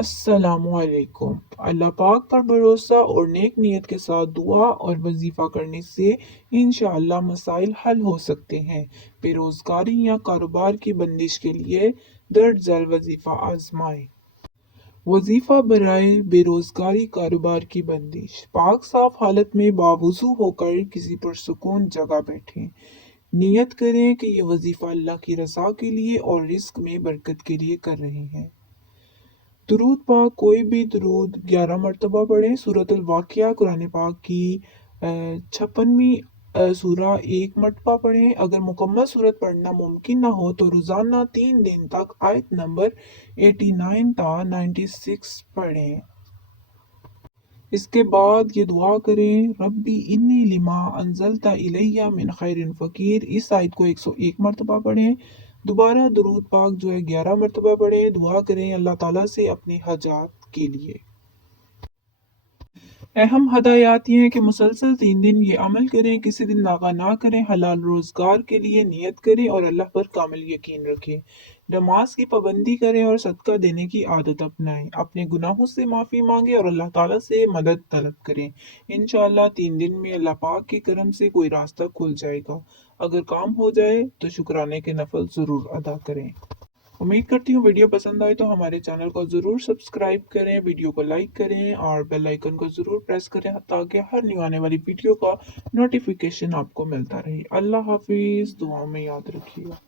अस्सलाम वालेकुम। अल्लाह पाक पर भरोसा और नेक नीयत के साथ दुआ और वजीफा करने से इंशाअल्लाह मसाइल हल हो सकते हैं। बेरोजगारी या कारोबार की बंदिश के लिए दर्ज झैल वजीफा आजमाएं। वजीफा बराए बेरोजगारी कारोबार की बंदिश। पाक साफ हालत में बावुजू होकर किसी पुरसुकून जगह बैठें। नियत करें कि ये वजीफा अल्लाह की रज़ा के लिए और रिस्क में बरकत के लिए कर रहे हैं। दुरूद पाक कोई भी दुरूद 11 मरतबा पढ़ें। सूरतुल वाक़िया कुरान पाक की 56वीं सूरा 1 मरतबा पढ़ें। अगर मुकम्मल सूरत पढ़ना मुमकिन ना हो तो रोज़ाना 3 दिन तक आयत नंबर 89 ता 96 पढ़ें। इसके बाद ये दुआ करें, रब्बी इन्नी लिमा अंज़लता इलैया मिन खैरिन फ़कीर। इस आयत को 101 मरतबा पढ़ें। दोबारा दुरूद पाक जो है 11 मरतबा पढ़ें। दुआ करें अल्लाह ताला से अपनी हाजात के लिए। अहम हदायत ये हैं कि मुसलसल 3 दिन ये अमल करें, किसी दिन नागा ना करें, हलाल रोज़गार के लिए नियत करें और अल्लाह पर कामिल यकीन रखें। नमाज की पाबंदी करें और सदका देने की आदत अपनाएं। अपने गुनाहों से माफ़ी मांगें और अल्लाह ताला से मदद तलब करें। इंशाअल्लाह 3 दिन में अल्लाह पाक के करम से कोई रास्ता खुल जाएगा। अगर काम हो जाए तो शुक्राने के नफल ज़रूर अदा करें। उम्मीद करती हूँ वीडियो पसंद आए तो हमारे चैनल को ज़रूर सब्सक्राइब करें, वीडियो को लाइक करें और बेल आइकन को ज़रूर प्रेस करें ताकि हर न्यू आने वाली वीडियो का नोटिफिकेशन आपको मिलता रहे। अल्लाह हाफिज़। दुआ में याद रखिएगा।